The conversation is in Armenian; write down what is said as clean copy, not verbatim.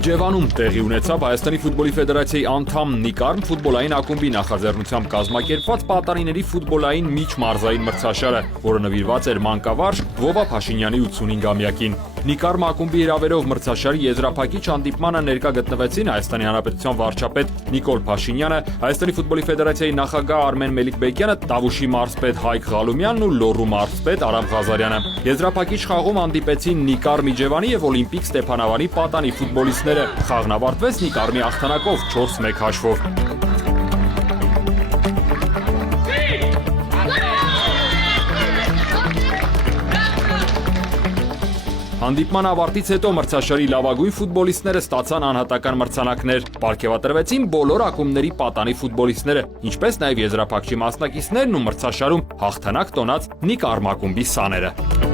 Իջևանում տեղի ունեցավ Հայաստանի ֆուտբոլի ֆեդերացիայի անդամ Նիկարմ ֆուտբոլային ակումբի նախաձեռնությամբ կազմակերպված պատանիների ֆուտբոլային միջմարզային մրցաշարը, որը նվիրված էր մանկավարժ Վովա Փաշինյանի 85-ամյակին։ Նիկարմ ակումբի հրավերով մրցաշարի եզրափակիչ հանդիպմանը ներկա գտնվեցին Հայաստանի Հանրապետության վարչապետ Նիկոլ Փաշինյանը, Հայաստանի ֆուտբոլի ֆեդերացիայի նախագահ Արմեն Մելիքբեկյանը, Տավուշի մարզպետ Հայկ Ղալումյանն ու Լոռու մարզպետ Արամ Ղազարյանը։ Եզրափակիչ խաղում հանդիպեցին Նիկարմ Իջևանի և Օլիմպիկ Ստեփանավանի պատանի ֆուտբոլիստները։ Խաղն ավարտվեց Նիկարմի հաղթանակով 4-1 հաշվով։ Հանդիպման ավարտից հետո մրցաշարի լավագույն ֆուտբոլիստները ստացան անհատական մրցանակներ, պարգևատրվեցին բոլոր ակումբների պատանի ֆուտբոլիստները, ինչպես նաև եզրափակչի մասնակիցներն ու մրցաշարում հաղթանակ տոնած Նիկարմ ակումբի սաները։